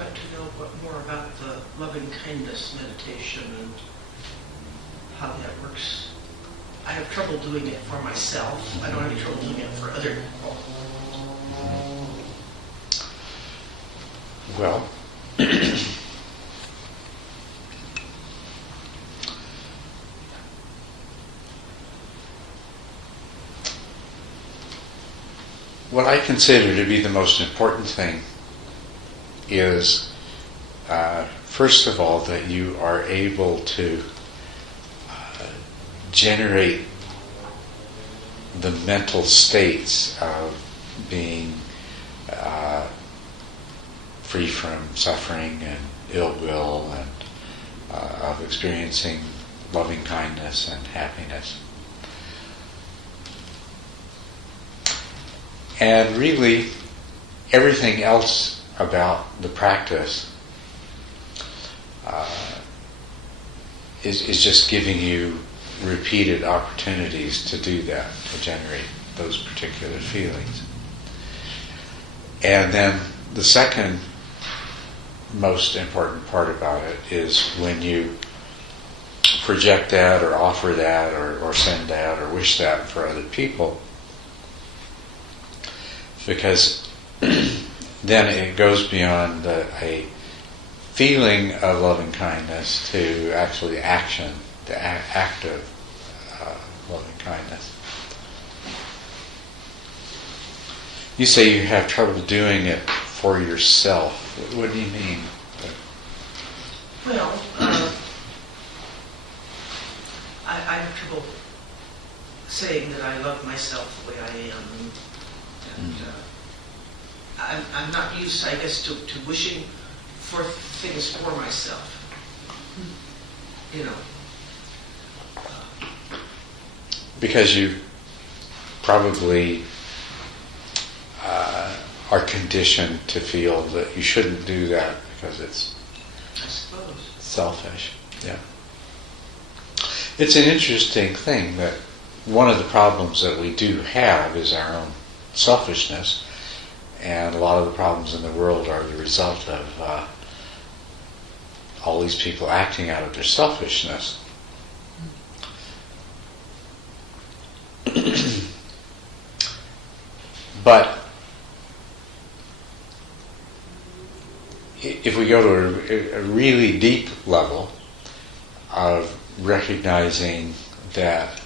like to know more about the loving kindness meditation and how that works. I have trouble doing it for myself. I don't have any trouble doing it for other people. Well, what I consider to be the most important thing is, first of all, that you are able to generate the mental states of being free from suffering and ill will, and of experiencing loving kindness and happiness. And really, everything else about the practice is just giving you repeated opportunities to do that, to generate those particular feelings. And then the second most important part about it is when you project that or offer that or send that or wish that for other people, because then it goes beyond a feeling of loving kindness to actually action, the act of loving kindness. You say you have trouble doing it for yourself. What do you mean? Well, I have trouble saying that I love myself the way I am, and I'm not used, I guess, to wishing for things for myself. You know. Because you probably are conditioned to feel that you shouldn't do that because it's, I suppose, selfish. Yeah. It's an interesting thing that one of the problems that we do have is our own selfishness, and a lot of the problems in the world are the result of all these people acting out of their selfishness. But if we go to a really deep level of recognizing that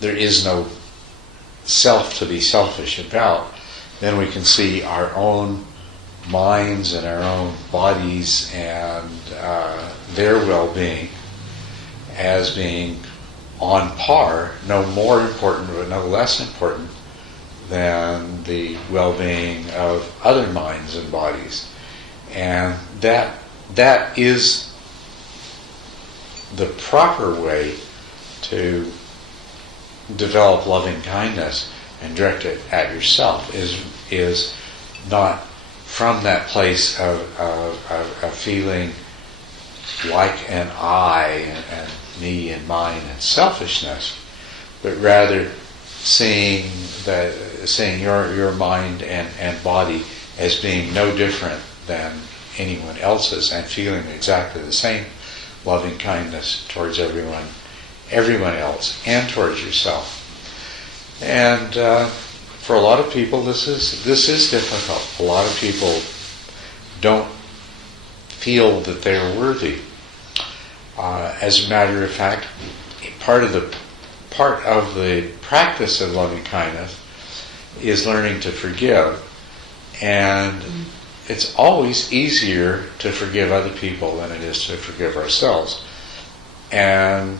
there is no self to be selfish about, then we can see our own minds and our own bodies and their well-being as being on par, no more important but no less important than the well-being of other minds and bodies. And that is the proper way to develop loving kindness and direct it at yourself, is not from that place of feeling like an I and me and mine and selfishness, but rather seeing your mind and body as being no different than anyone else's, and feeling exactly the same loving kindness towards everyone else, and towards yourself. And for a lot of people, this is difficult. A lot of people don't feel that they're worthy. As a matter of fact, part of the practice of loving kindness is learning to forgive, and it's always easier to forgive other people than it is to forgive ourselves. And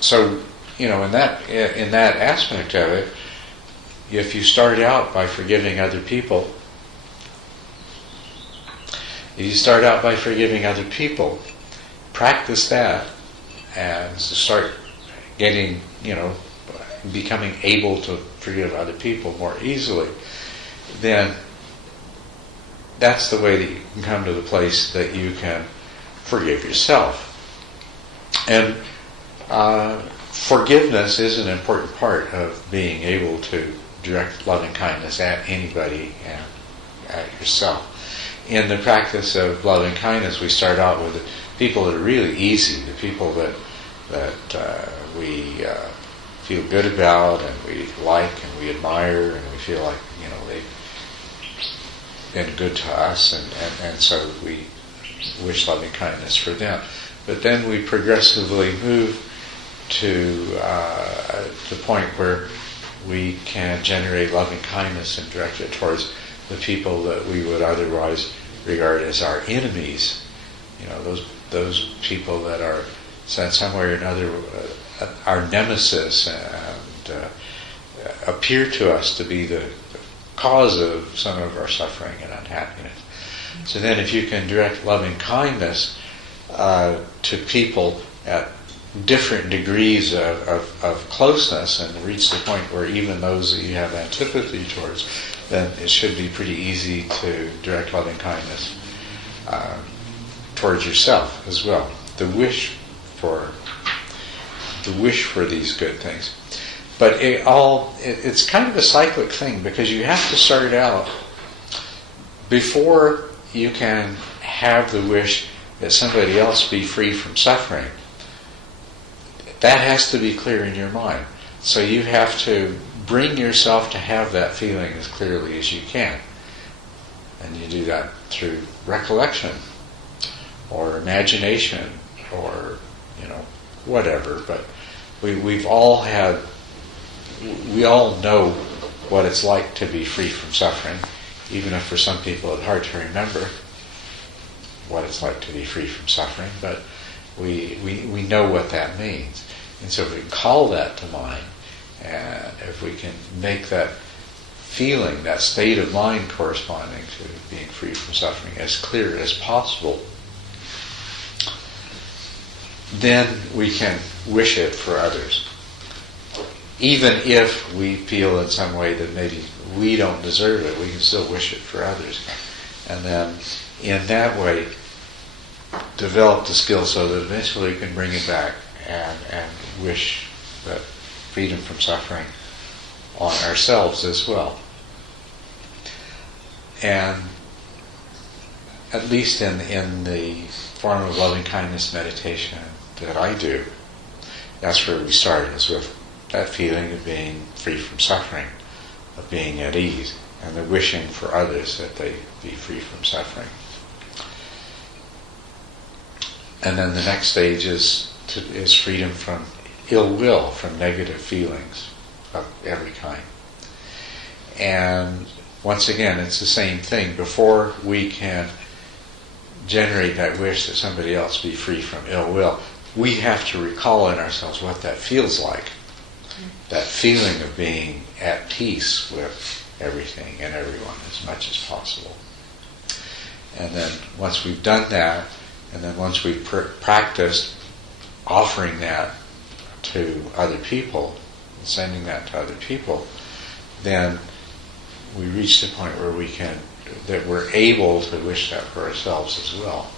so, in that aspect of it, if you start out by forgiving other people, practice that and start getting, becoming able to forgive other people more easily, then that's the way that you can come to the place that you can forgive yourself. And forgiveness is an important part of being able to direct loving kindness at anybody and at yourself. In the practice of loving kindness, we start out with the people that are really easy, the people that we feel good about and we like and we admire and we feel like, they've been good to us, and so we wish loving kindness for them. But then we progressively move to the point where we can generate loving kindness and direct it towards the people that we would otherwise regard as our enemies. Those people that are, in some way or another, our nemesis and appear to us to be the cause of some of our suffering and unhappiness. So then if you can direct loving kindness to people at different degrees of closeness and reach the point where even those that you have antipathy towards, then it should be pretty easy to direct loving kindness towards yourself as well. The wish for these good things. But it's kind of a cyclic thing, because you have to start out before you can have the wish that somebody else be free from suffering. That has to be clear in your mind. So you have to bring yourself to have that feeling as clearly as you can. And you do that through recollection or imagination or, whatever. But we all know what it's like to be free from suffering, even if for some people it's hard to remember what it's like to be free from suffering, but we know what that means. And so if we call that to mind, and if we can make that feeling, that state of mind corresponding to being free from suffering as clear as possible, then we can wish it for others. Even if we feel in some way that maybe we don't deserve it, we can still wish it for others. And then in that way develop the skill so that eventually we can bring it back and wish that freedom from suffering on ourselves as well. And at least in the form of loving kindness meditation that I do, that's where we start, is with that feeling of being free from suffering, of being at ease, and the wishing for others that they be free from suffering. And then the next stage is freedom from ill will, from negative feelings of every kind. And once again, it's the same thing. Before we can generate that wish that somebody else be free from ill will, we have to recall in ourselves what that feels like. That feeling of being at peace with everything and everyone as much as possible. And then once we've done that, and then once we've practiced offering that to other people, sending that to other people, then we reach the point where we're able to wish that for ourselves as well.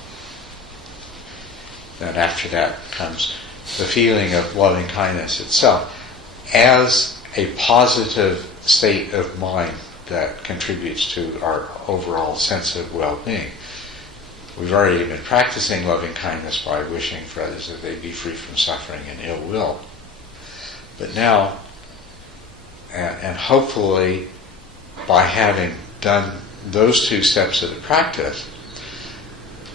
Then after that comes the feeling of loving kindness itself as a positive state of mind that contributes to our overall sense of well-being. We've already been practicing loving kindness by wishing for others that they be free from suffering and ill will. But now, and hopefully by having done those two steps of the practice,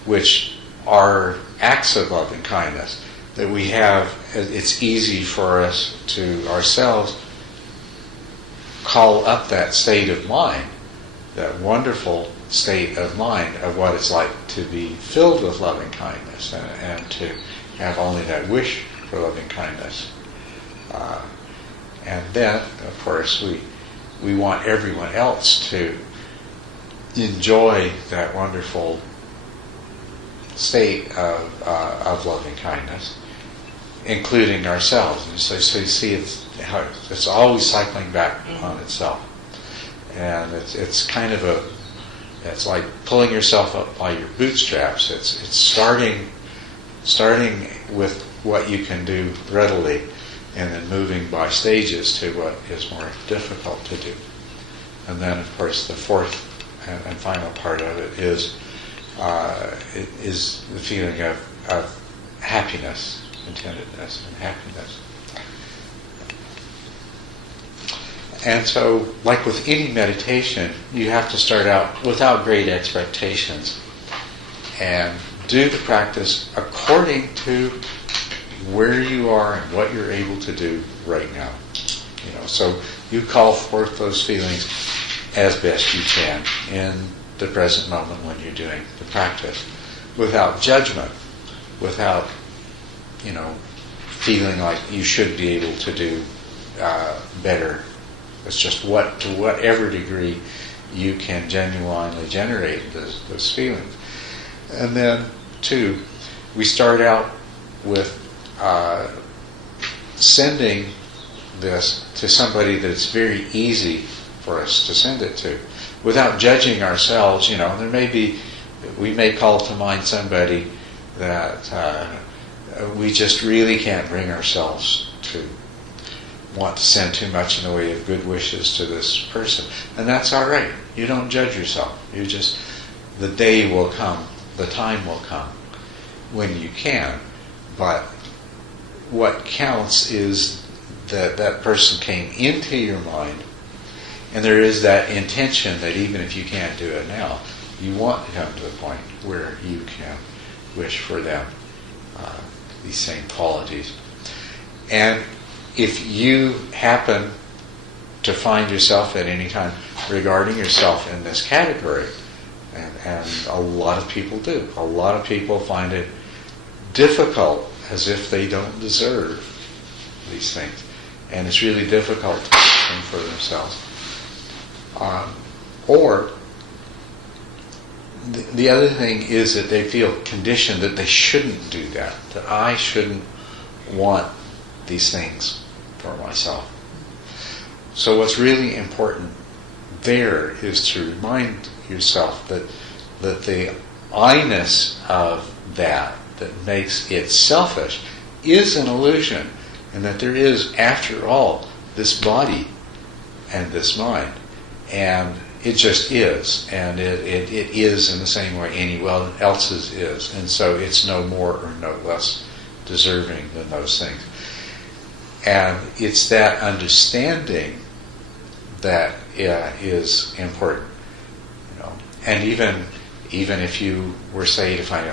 which are acts of loving kindness, that we have, it's easy for us to ourselves call up that state of mind, that wonderful state of mind of what it's like to be filled with loving kindness and to have only that wish for loving kindness. And then, of course, we want everyone else to enjoy that wonderful state of loving kindness, including ourselves. And so you see, it's always cycling back on itself, and it's kind of it's like pulling yourself up by your bootstraps. It's starting with what you can do readily, and then moving by stages to what is more difficult to do. And then, of course, the fourth and final part of it is the feeling of happiness, contentedness, and happiness. And so, like with any meditation, you have to start out without great expectations and do the practice according to where you are and what you're able to do right now. So you call forth those feelings as best you can in the present moment when you're doing the practice, without judgment, without, feeling like you should be able to do better. It's just to whatever degree you can genuinely generate those feelings. And then, two, we start out with sending this to somebody that it's very easy for us to send it to, without judging ourselves. We may call to mind somebody that we just really can't bring ourselves to want to send too much in the way of good wishes to this person. And that's all right. You don't judge yourself. The day will come, the time will come when you can. But what counts is that that person came into your mind, and there is that intention that even if you can't do it now, you want to come to the point where you can wish for them these same qualities. And if you happen to find yourself at any time regarding yourself in this category, and a lot of people do, a lot of people find it difficult, as if they don't deserve these things. And it's really difficult to do them for themselves. Or the other thing is that they feel conditioned that they shouldn't do that I shouldn't want these things for myself. So what's really important there is to remind yourself that the I-ness of that makes it selfish is an illusion, and that there is, after all, this body and this mind, and it just is, and it is in the same way anyone else's is, and so it's no more or no less deserving than those things. And it's that understanding that is important, And even if you were, say, to find,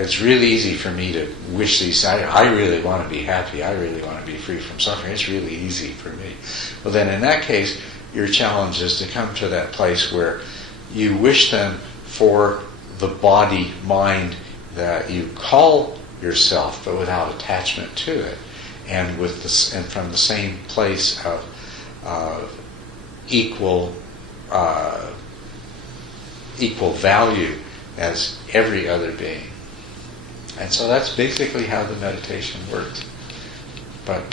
it's really easy for me to wish these. I really want to be happy. I really want to be free from suffering. It's really easy for me. Well, then in that case, your challenge is to come to that place where you wish them for the body, mind that you call yourself, but without attachment to it, and from the same place of equal value as every other being. And so that's basically how the meditation works. But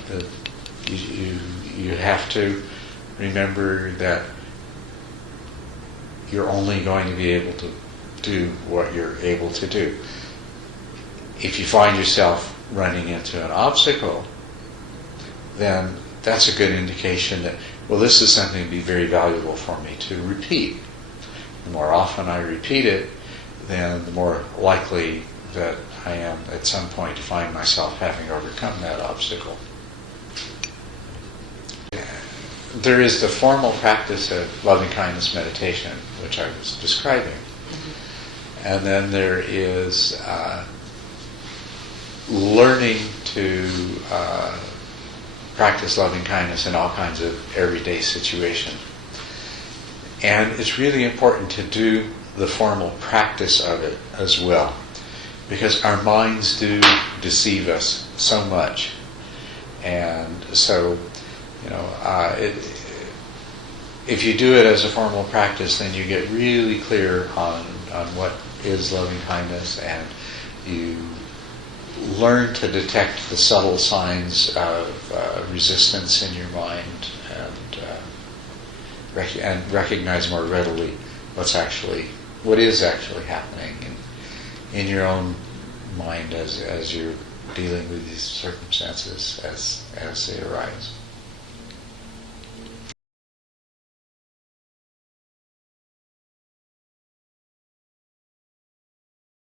you have to remember that you're only going to be able to do what you're able to do. If you find yourself running into an obstacle, then that's a good indication that, this is something to be very valuable for me to repeat. The more often I repeat it, then the more likely that I am at some point to find myself having overcome that obstacle. There is the formal practice of loving-kindness meditation, which I was describing. Mm-hmm. And then there is learning to practice loving-kindness in all kinds of everyday situations. And it's really important to do the formal practice of it as well, because our minds do deceive us so much. And so, if you do it as a formal practice, then you get really clear on what is loving-kindness, and you learn to detect the subtle signs of resistance in your mind, and recognize more readily what is actually happening in your own mind as you're dealing with these circumstances as they arise.